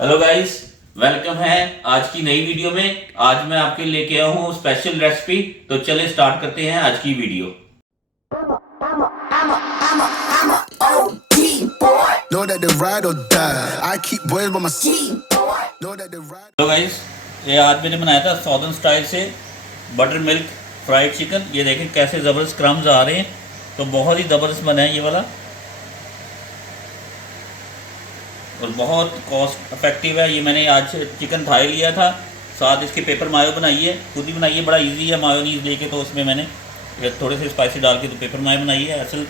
Hello guys, welcome है आज की नई वीडियो में। आज मैं आपके लेके आया हूँ स्पेशल रेसिपी। तो चले स्टार्ट करते हैं आज की वीडियो। हेलो गाइस, ये आज मैंने बनाया था साउदर्न स्टाइल से बटर मिल्क फ्राइड चिकन। ये देखें कैसे ज़बरदस्त क्रम्स आ रहे हैं, तो बहुत ही ज़बरदस्त बना है ये वाला और बहुत कॉस्ट इफेक्टिव है। ये मैंने आज चिकन थाई लिया था, साथ इसके पेपर मायो बनाई है, खुद ही बनाई है। बड़ा इजी है मायोनीज लेके, तो उसमें मैंने थोड़े से स्पाइसी डाल के तो पेपर मायो बनाई है। असल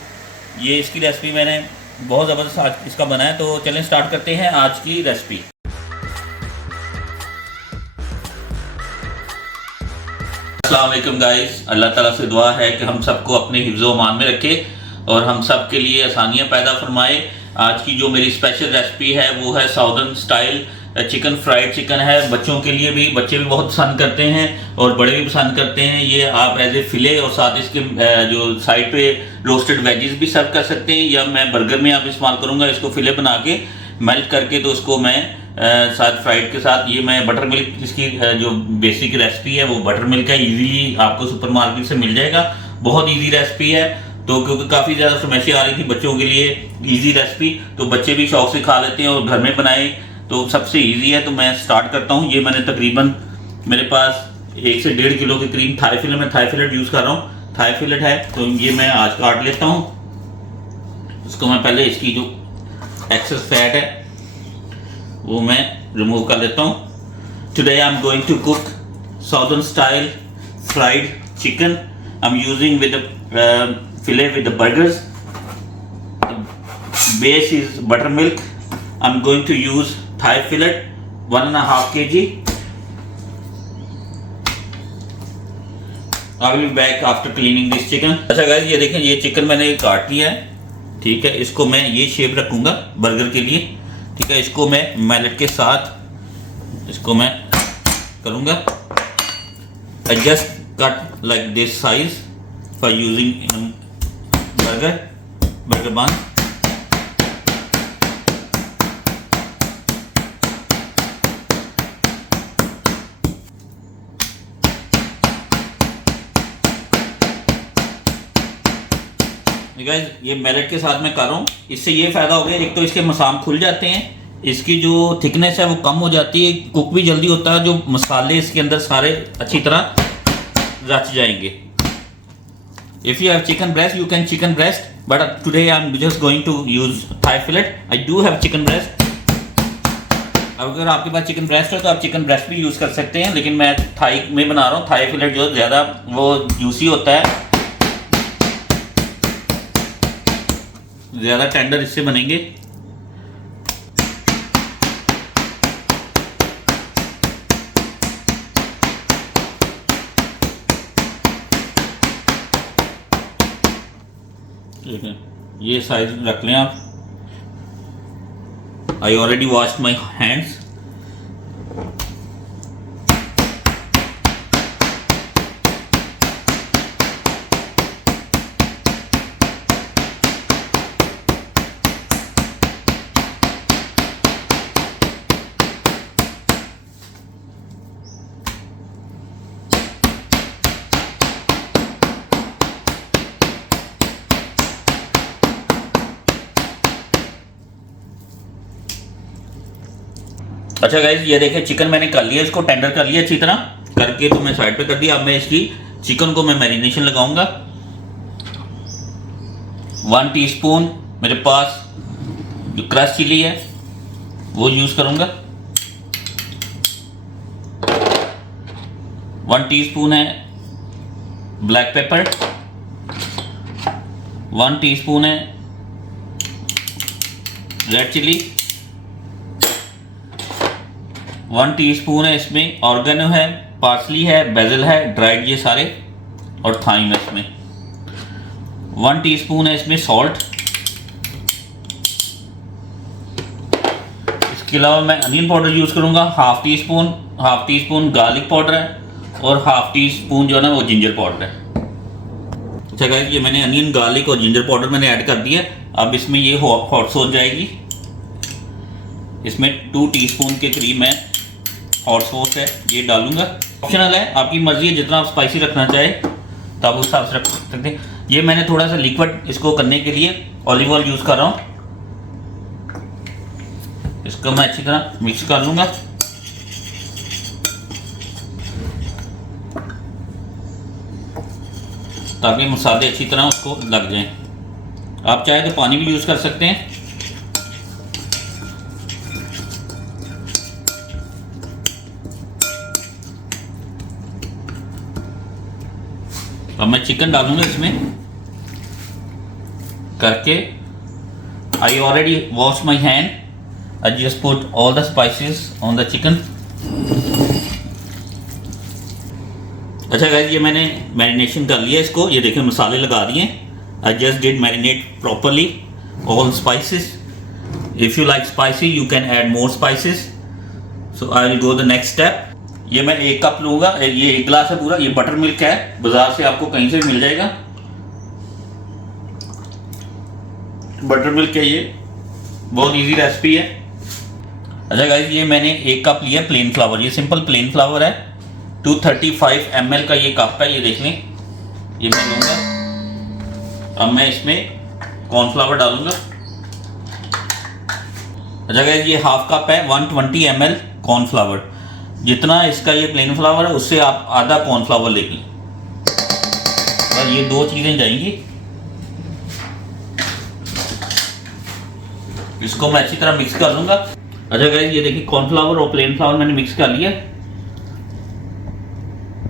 ये इसकी रेसिपी मैंने बहुत ज़बरदस्त आज इसका बनाया। तो चलें स्टार्ट करते हैं आज की रेसिपी। अस्सलाम वालेकुम गाइस, अल्लाह ताला से दुआ है कि हम सबको अपने हिफ्ज़-ओ अमान में रखे और हम सब के लिए आसानियाँ पैदा फरमाए। आज की जो मेरी स्पेशल रेसिपी है वो है southern style chicken fried chicken है। बच्चों के लिए भी, बच्चे भी बहुत पसंद करते हैं और बड़े भी पसंद करते हैं। ये आप एज ए फिले और साथ इसके जो साइड पे रोस्टेड वेजेस भी सर्व कर सकते हैं, या मैं बर्गर में आप इस्तेमाल करूँगा। इसको फिले बना के मेल्ट करके तो उसको मैं साथ फ्राइड के साथ, ये मैं बटर मिल्क, इसकी जो बेसिक रेसिपी है वो बटर मिल्क है। इजीली आपको सुपरमार्केट से मिल जाएगा, बहुत इजी रेसिपी है। तो क्योंकि काफ़ी ज़्यादा फरमाइशें आ रही थी बच्चों के लिए इजी रेसिपी, तो बच्चे भी शौक से खा लेते हैं और घर में बनाए तो सबसे इजी है। तो मैं स्टार्ट करता हूँ। ये मैंने तकरीबन, मेरे पास 1 से 1.5 किलो के करीब थाई फिलेट, मैं थाई फिलेट यूज़ कर रहा हूँ। थाई फिलेट है तो ये मैं आज काट लेता हूँ। इसको मैं पहले इसकी जो एक्सेस फैट है वो मैं रिमूव कर लेता हूँ। Today I am going to cook southern style fried chicken. I am using with fillet with the burgers. The base is buttermilk. I'm going to use thigh fillet 1.5 kg. I will be back after cleaning this chicken. अच्छा guys, ये देखें, ये chicken मैंने काट लिया है, ठीक है। इसको मैं ये शेप रखूंगा बर्गर के लिए, ठीक है। इसको मैं मैलेट के साथ इसको मैं करूंगा। I just cut like this size for using in burger bun. Guys, ये मैलेट के साथ मैं कर रहा हूँ। इससे ये फायदा हो गया, एक तो इसके मसाम खुल जाते हैं, इसकी जो थिकनेस है वो कम हो जाती है, कुक भी जल्दी होता है, जो मसाले इसके अंदर सारे अच्छी तरह रच जाएंगे। If you have chicken breast, you can chicken breast, but today I'm just going to use thigh fillet. I do have chicken breast. अगर आपके पास चिकन ब्रेस्ट है तो आप चिकन ब्रेस्ट भी यूज़ कर सकते हैं, लेकिन मैं थाई में बना रहा हूँ। थाई फिलेट जो ज़्यादा वो जूसी होता है, ज़्यादा टेंडर इससे बनेंगे। ये साइज रख लें आप। I already washed my hands. अच्छा गाइज, ये देखें चिकन मैंने कर लिया, इसको टेंडर कर लिया अच्छी तरह करके, तो मैं साइड पे कर दिया। अब मैं इसकी चिकन को मैं मैरिनेशन लगाऊंगा। 1 टीस्पून मेरे पास जो क्रश चिली है वो यूज़ करूंगा। 1 टीस्पून है ब्लैक पेपर, 1 टीस्पून है रेड चिली, 1 टीस्पून है इसमें ऑर्गेनो है, पार्सली है, बेसिल है, ड्राइड, ये सारे, और थाइम है इसमें। 1 टीस्पून है इसमें सॉल्ट। इसके अलावा मैं अनियन पाउडर यूज़ करूँगा, half tea spoon garlic powder है और हाफ टी स्पून जो है ना वो जिंजर पाउडर है। अच्छा गाइस, ये मैंने अनियन, गार्लिक और जिंजर पाउडर मैंने ऐड कर दिया। अब इसमें ये हॉट सॉस जाएगी। इसमें 2 टीस्पून के करीब मैं हॉट सॉस है ये डालूंगा। ऑप्शनल है, आपकी मर्जी है, जितना आप स्पाइसी रखना चाहे तो आप उस हिसाब से रख सकते हैं। ये मैंने थोड़ा सा लिक्विड इसको करने के लिए ऑलिव ऑयल यूज़ कर रहा हूँ। इसको मैं अच्छी तरह मिक्स कर लूँगा। ताकि मसाले अच्छी तरह उसको लग जाएं। आप चाहे तो पानी भी यूज़ कर सकते हैं। अब मैं चिकन डालूंगा इसमें करके। I already wash my hand, I just put all the spices on the chicken. अच्छा गाइस, ये मैंने मैरिनेशन कर लिया इसको, ये देखिए मसाले लगा दिए। I just did marinate properly all spices. If you like spicy you can add more spices. So I will go the next step. ये मैं 1 कप लूँगा, ये 1 गिलास है पूरा। ये बटर मिल्क है, बाजार से आपको कहीं से मिल जाएगा। बटर मिल्क है, ये बहुत इजी रेसिपी है। अच्छा गाइस, ये मैंने 1 कप लिया प्लेन फ्लावर। ये सिंपल प्लेन फ्लावर है। 235 ml का ये कप है, ये देख लें, ये मैं लूँगा। अब मैं इसमें कॉर्नफ्लावर डालूँगा। अच्छा गाइस, ये हाफ कप है, 120 ml कॉर्नफ्लावर। जितना इसका ये प्लेन फ्लावर है उससे आप आधा कॉर्नफ्लावर लेंगे। बस ये 2 चीज़ें जाएंगी। इसको मैं अच्छी तरह मिक्स कर लूँगा। अच्छा गाइस, ये देखिए कॉर्नफ्लावर और प्लेन फ्लावर मैंने मिक्स कर लिया।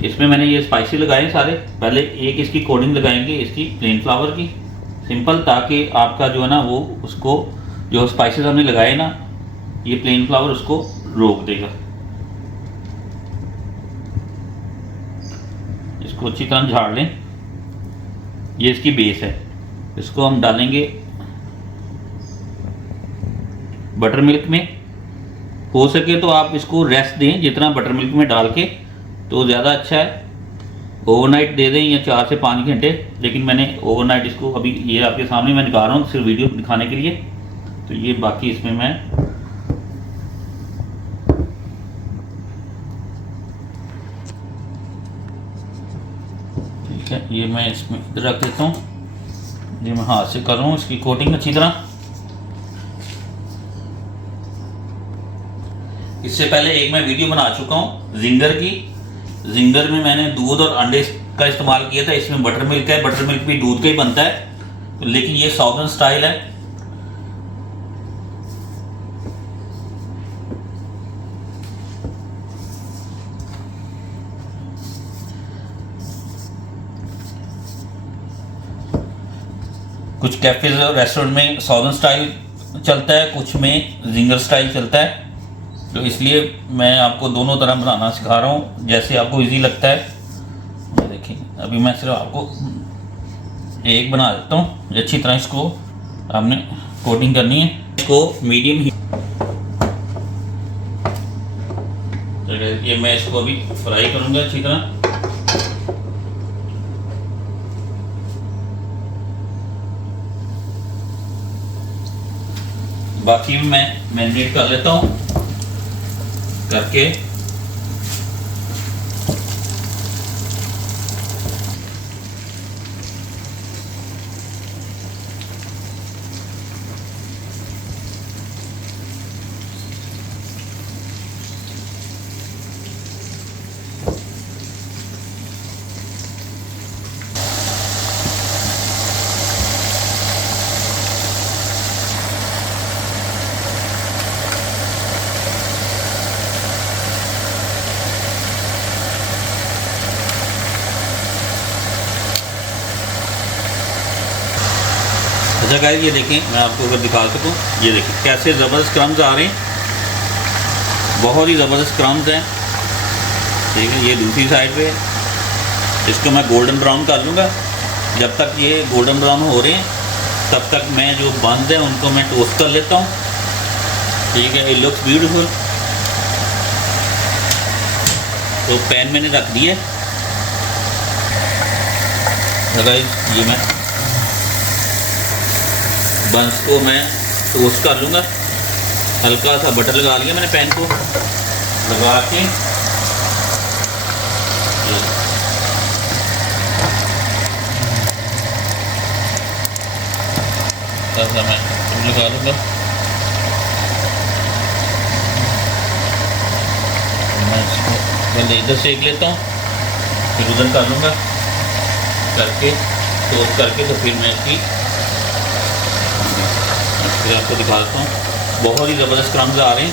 इसमें मैंने ये स्पाइसी लगाए सारे। पहले एक इसकी कोटिंग लगाएंगे इसकी प्लेन फ्लावर की, सिंपल, ताकि आपका जो है ना वो उसको जो स्पाइसेस हमने लगाए ना, ये प्लेन फ्लावर उसको रोक देगा। इसको अच्छी तरह झाड़ लें। ये इसकी बेस है। इसको हम डालेंगे बटर मिल्क में। हो सके तो आप इसको रेस्ट दें जितना बटर मिल्क में डाल के, तो ज़्यादा अच्छा है। ओवरनाइट दे दें या 4 से 5 घंटे, लेकिन मैंने ओवरनाइट इसको अभी ये आपके सामने मैं निकाल रहा हूँ सिर्फ वीडियो दिखाने के लिए। तो ये बाकी इसमें मैं ठीक है, ये मैं इसमें इधर रख देता हूँ। ये मैं हाथ से कर रहा हूँ इसकी कोटिंग अच्छी तरह। इससे पहले एक मैं वीडियो बना चुका हूँ जिंगर की। जिंगर में मैंने दूध और अंडे का इस्तेमाल किया था। इसमें बटर मिल्क है, बटर मिल्क भी दूध का ही बनता है, लेकिन ये साउदर्न स्टाइल है। कुछ कैफेज और रेस्टोरेंट में साउदर्न स्टाइल चलता है, कुछ में जिंगर स्टाइल चलता है। तो इसलिए मैं आपको दोनों तरह बनाना सिखा रहा हूँ, जैसे आपको इजी लगता है। देखिए अभी मैं सिर्फ आपको एक बना देता हूँ। अच्छी तरह इसको आपने कोटिंग करनी है। इसको मीडियम ही, ये मैं इसको अभी फ्राई करूँगा अच्छी तरह। बाकी भी मैं मैरिनेट कर लेता हूँ करके। अच्छा गाइस, ये देखें, मैं आपको अगर दिखा सकूं, ये देखें कैसे ज़बरदस्त क्रम्स आ रहे हैं। बहुत ही ज़बरदस्त क्रम्स हैं। ठीक है, ये दूसरी साइड पे इसको मैं गोल्डन ब्राउन कर लूँगा। जब तक ये गोल्डन ब्राउन हो रहे हैं तब तक मैं जो बंद हैं उनको मैं टोस्ट कर लेता हूँ। ठीक है, इट लुक्स ब्यूटीफुल। तो पैन मैंने रख दिया। गाइस, ये मैं बंस को मैं टोस्ट कर लूँगा। हल्का सा बटर लगा लिया मैंने पैन को, लगा के मैं लगा लूँगा। मैं इसको पहले इधर सेक लेता हूँ, फिर उधर कर लूँगा करके टोस्ट करके, तो फिर मैं इसकी फिर आपको दिखाता हूँ। बहुत ही ज़बरदस्त क्रम्स आ रहे हैं,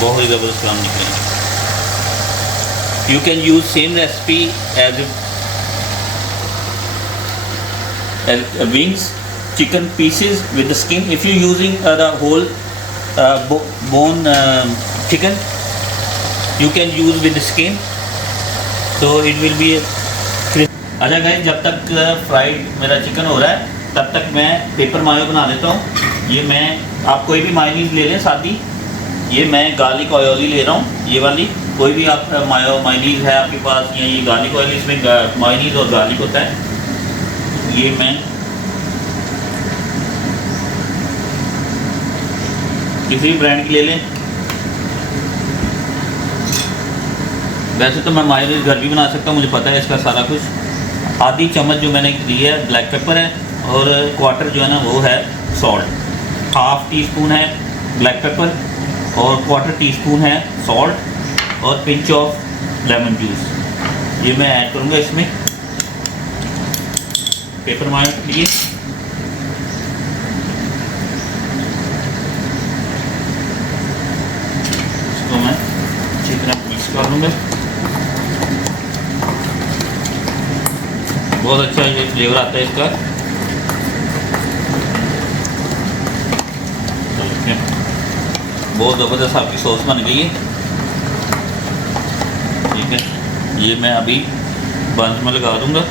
बहुत ही ज़बरदस्त क्रम्स निकले। You can use same recipe as wings, chicken pieces with the skin. If you're using the whole bone chicken, you can use with the skin, so it will be अच्छा guys, जब तक fried मेरा chicken हो रहा है तब तक मैं पेपर मायो बना देता हूँ। ये मैं, आप कोई भी मायोनीज ले लें सादी, ये मैं गार्लिक ऑयल ही ले रहा हूँ, ये वाली। कोई भी आप मायोनीज है आपके पास, या ये गार्लिक ऑयल, इसमें मायोनीज और गार्लिक होता है। ये मैं किसी भी ब्रांड की ले लें। वैसे तो मैं मायोनीज घर भी बना सकता हूँ, मुझे पता है इसका सारा कुछ। आधी चम्मच जो मैंने दी है ब्लैक पेपर है, और क्वार्टर जो है ना वो है सॉल्ट। हाफ टी स्पून है ब्लैक पेपर, और क्वार्टर टी स्पून है सॉल्ट, और पिंच ऑफ लेमन जूस। ये मैं ऐड करूँगा इसमें पेपर मायो के लिए। इसको मैं अच्छी तरह मिक्स कर लूँगा। बहुत अच्छा ये फ्लेवर आता है इसका। बहुत ज़बरदस्त आपकी सॉस बन गई है, ठीक है। ये मैं अभी बंस में लगा दूँगा।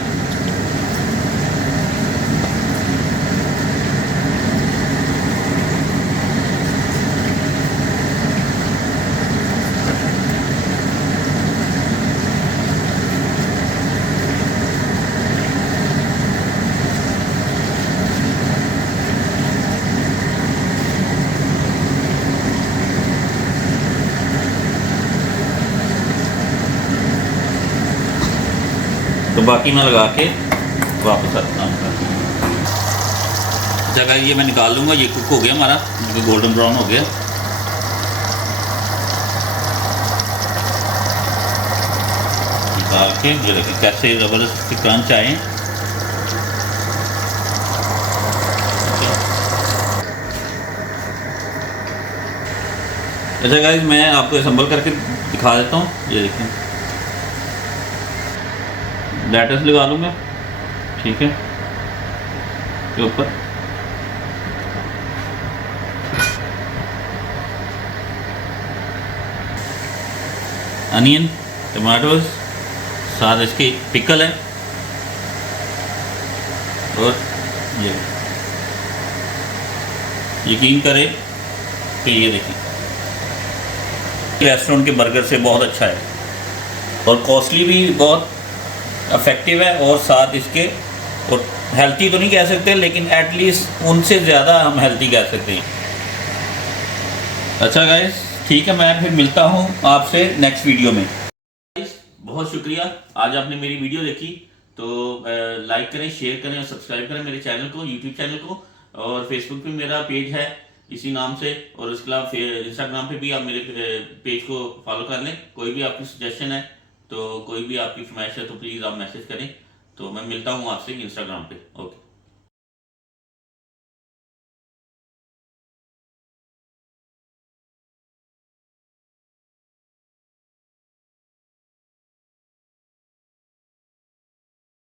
तो बाकी मैं लगा के वापस आता हूँ। जगह ये मैं निकाल लूँगा। ये कुक हो गया हमारा, गोल्डन ब्राउन हो गया। निकाल के ये देखिए कैसे ज़बरदस्त क्रंच आए। अच्छा गाइस, मैं आपको असम्बल करके दिखा देता हूँ। ये देखिए लेटस लगा लूँगा, ठीक है, के ऊपर। अनियन, टमाटोज, साथ इसकी पिकल है, और ये यकीन करें कि ये देखिए रेस्टोरेंट के बर्गर से बहुत अच्छा है, और कॉस्टली भी बहुत इफेक्टिव है, और साथ इसके, और हेल्थी तो नहीं कह सकते, लेकिन एटलीस्ट उनसे ज़्यादा हम हेल्थी कह सकते हैं। अच्छा गाइस, ठीक है, मैं फिर मिलता हूँ आपसे नेक्स्ट वीडियो में। बहुत शुक्रिया, आज आपने मेरी वीडियो देखी, तो लाइक करें, शेयर करें और सब्सक्राइब करें मेरे चैनल को, यूट्यूब चैनल को। और फेसबुक पे मेरा पेज है इसी नाम से, और उसके अलावा इंस्टाग्राम पे भी आप मेरे पेज को फॉलो कर लें। कोई भी आपकी सजेशन है, तो कोई भी आपकी फरमाइश है, तो प्लीज़ आप मैसेज करें। तो मैं मिलता हूँ आपसे इंस्टाग्राम पे। ओके।